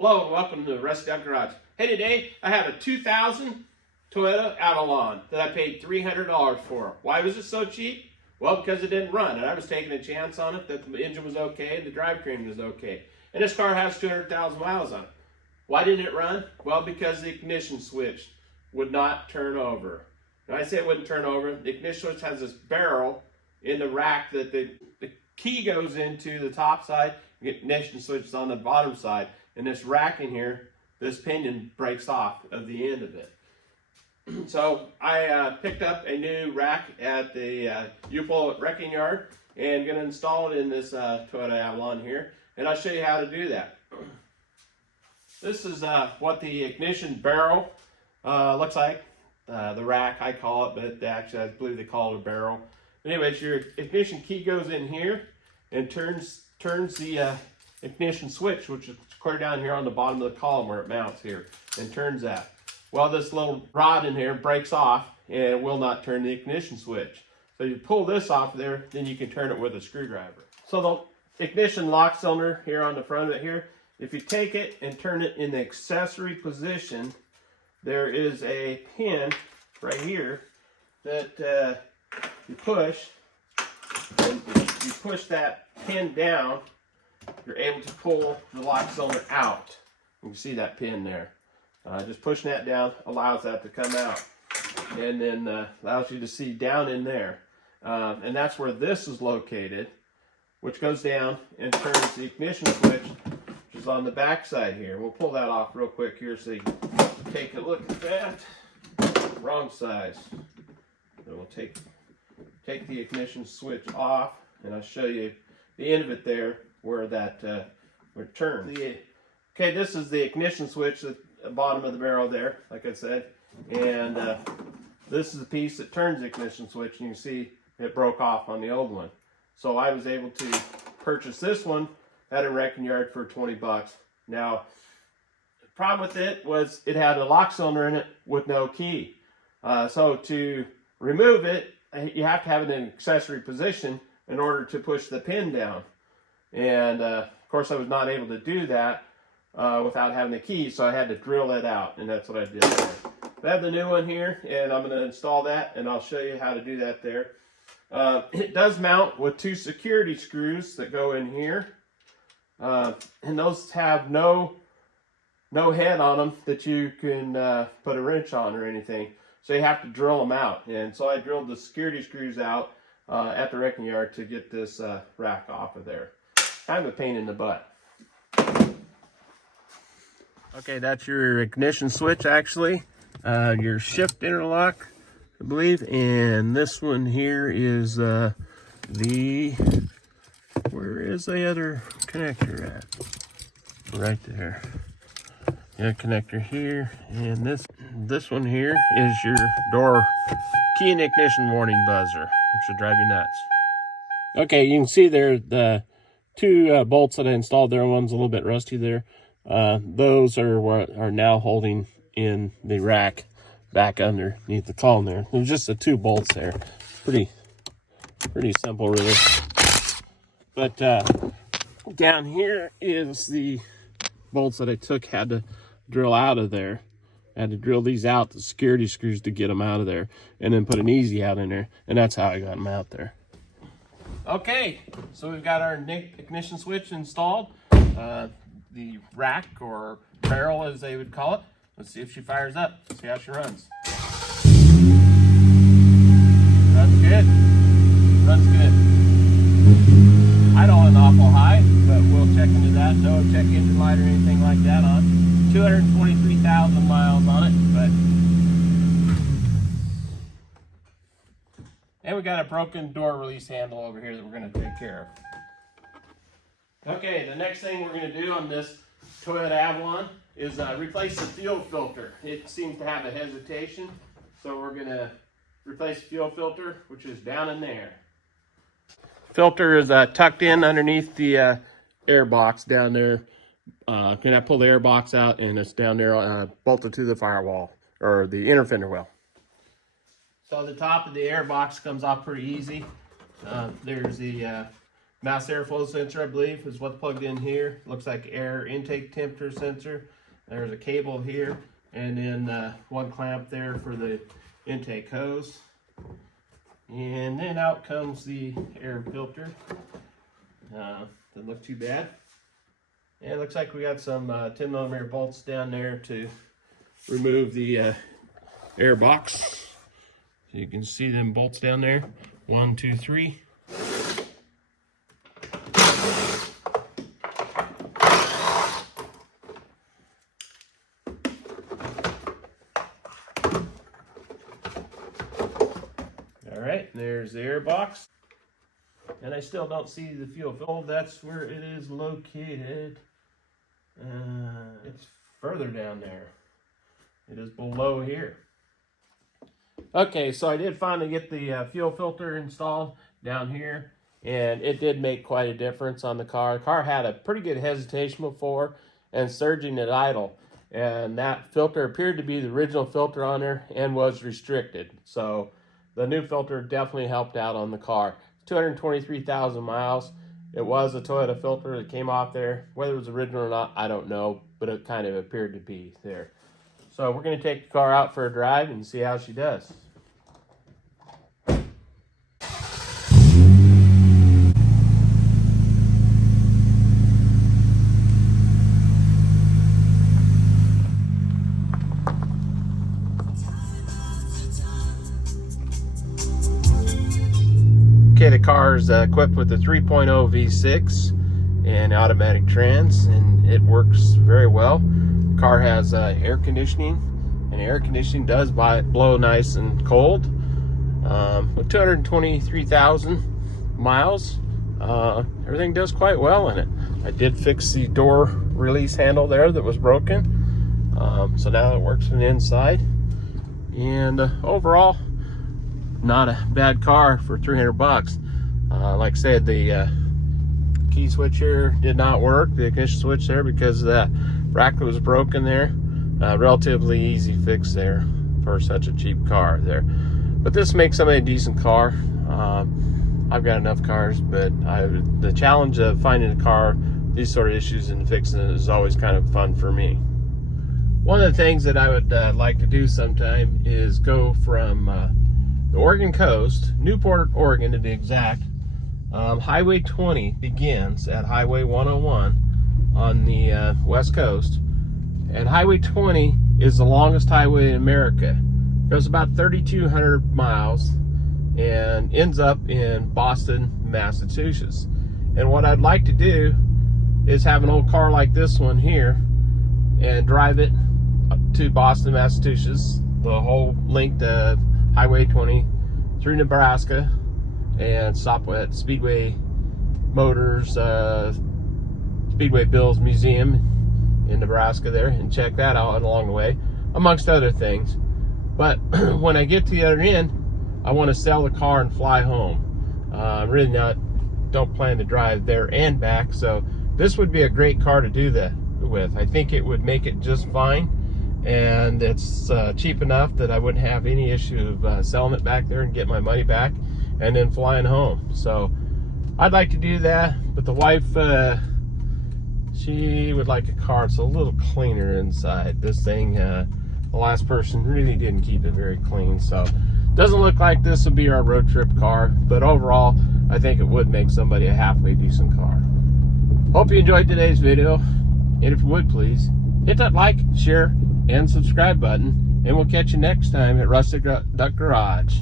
Hello and welcome to the Rusty Out Garage. Hey, today I have a 2000 Toyota Avalon that I paid $300 for. Why was it so cheap? Well, because it didn't run, and I was taking a chance on it that the engine was okay and the drivetrain was okay. And this car has 200,000 miles on it. Why didn't it run? Well, because the ignition switch would not turn over. When I say it wouldn't turn over, the ignition switch has this barrel in the rack that the key goes into the top side, the ignition switch is on the bottom side. And this rack in here, this pinion breaks off of the end of it. So I picked up a new rack at the U-Pole wrecking yard and going to install it in this Toyota Avalon here. And I'll show you how to do that. This is what the ignition barrel looks like. The rack, I call it, but actually I believe they call it a barrel. Anyways, your ignition key goes in here and turns the ignition switch, which is clear down here on the bottom of the column where it mounts here, and turns that. Well, this little rod in here breaks off and it will not turn the ignition switch. So you pull this off there, then you can turn it with a screwdriver. So the ignition lock cylinder here on the front of it here, if you take it and turn it in the accessory position, there is a pin right here that you push, and if you push that pin down, you're able to pull the lock cylinder out. You can see that pin there. Just pushing that down allows that to come out, and then allows you to see down in there. And that's where this is located, which goes down and turns the ignition switch, which is on the back side here. We'll pull that off real quick here so you can take a look at that. Wrong size. So we'll take the ignition switch off, and I'll show you the end of it there where that would turn. Okay, this is the ignition switch at the bottom of the barrel there, like I said, and this is the piece that turns the ignition switch, and you can see it broke off on the old one. So I was able to purchase this one at a wrecking yard for 20 bucks. Now, the problem with it was it had a lock cylinder in it with no key. So to remove it, you have to have it in an accessory position in order to push the pin down. And of course I was not able to do that without having the key, so I had to drill it out, and that's what I did there. I have the new one here, and I'm going to install that, and I'll show you how to do that there. It does mount with two security screws that go in here, and those have no head on them that you can put a wrench on or anything, so you have to drill them out. And so I drilled the security screws out at the wrecking yard to get this rack off of there. Kind of a pain in the butt. Okay, that's your ignition switch actually. Your shift interlock, I believe. And this one here is where is the other connector at? Right there. Yeah, connector here. And this one here is your door key and ignition warning buzzer, which should drive you nuts. Okay, you can see there the two bolts that I installed there. One's a little bit rusty there. Those are what are now holding in the rack back underneath the column there. There's just the two bolts there. Pretty simple, really. But down here is the bolts that I had to drill out of there. I had to drill these out, the security screws, to get them out of there, and then put an easy out in there, and that's how I got them out there. Okay, so we've got our ignition switch installed. The rack, or barrel as they would call it. Let's see if she fires up. See how she runs. Runs good. Runs good. I don't want an awful high, but we'll check into that. No check engine light or anything like that on. 223,000 miles on it, but. And we got a broken door release handle over here that we're going to take care of. Okay, the next thing we're going to do on this Toyota Avalon is replace the fuel filter. It seems to have a hesitation, so we're going to replace the fuel filter, which is down in there. Filter is tucked in underneath the air box down there. Can I pull the air box out, and it's down there bolted to the firewall, or the inner fender well. So the top of the air box comes off pretty easy. There's the mass airflow sensor, I believe, is what's plugged in here. Looks like air intake temperature sensor. There's a cable here, and then one clamp there for the intake hose. And then out comes the air filter. Doesn't look too bad. And it looks like we got some 10mm bolts down there to remove the air box. So you can see them bolts down there. 1, 2, 3. All right, there's the air box. And I still don't see the fuel filter. That's where it is located. It's further down there. It is below here. Okay, so I did finally get the fuel filter installed down here, and it did make quite a difference on the car. The car had a pretty good hesitation before and surging at idle, and that filter appeared to be the original filter on there and was restricted. So the new filter definitely helped out on the car. 223,000 miles. It was a Toyota filter that came off there. Whether it was original or not, I don't know, but it kind of appeared to be there. So we're going to take the car out for a drive and see how she does. Okay, the car is equipped with a 3.0 V6 and automatic trans, and it works very well. The car has air conditioning, and air conditioning does blow nice and cold. With 223,000 miles, everything does quite well in it. I did fix the door release handle there that was broken, so now it works from the inside. And overall, not a bad car for 300 bucks. Like I said, the key switch here did not work, the ignition switch there, because the bracket was broken there. Relatively easy fix there for such a cheap car there. But this makes somebody a decent car. I've got enough cars, but the challenge of finding a car, these sort of issues and fixing it is always kind of fun for me. One of the things that I would like to do sometime is go from the Oregon coast, Newport, Oregon to be exact. Highway 20 begins at Highway 101 on the west coast, and Highway 20 is the longest highway in America. It goes about 3,200 miles and ends up in Boston, Massachusetts. And what I'd like to do is have an old car like this one here and drive it up to Boston, Massachusetts, the whole length of Highway 20 through Nebraska, and stop at Speedway Motors, Speedway Bills Museum in Nebraska there, and check that out along the way, amongst other things. But when I get to the other end, I want to sell the car and fly home. Really don't plan to drive there and back, so this would be a great car to do that with. I think it would make it just fine, and it's cheap enough that I wouldn't have any issue of selling it back there and get my money back and then flying home. So I'd like to do that, but the wife, she would like a car that's a little cleaner inside. This thing, the last person really didn't keep it very clean, so doesn't look like this will be our road trip car, but overall I think it would make somebody a halfway decent car. Hope you enjoyed today's video, and if you would please hit that like, share, and subscribe button, and we'll catch you next time at Rustic Duck Garage.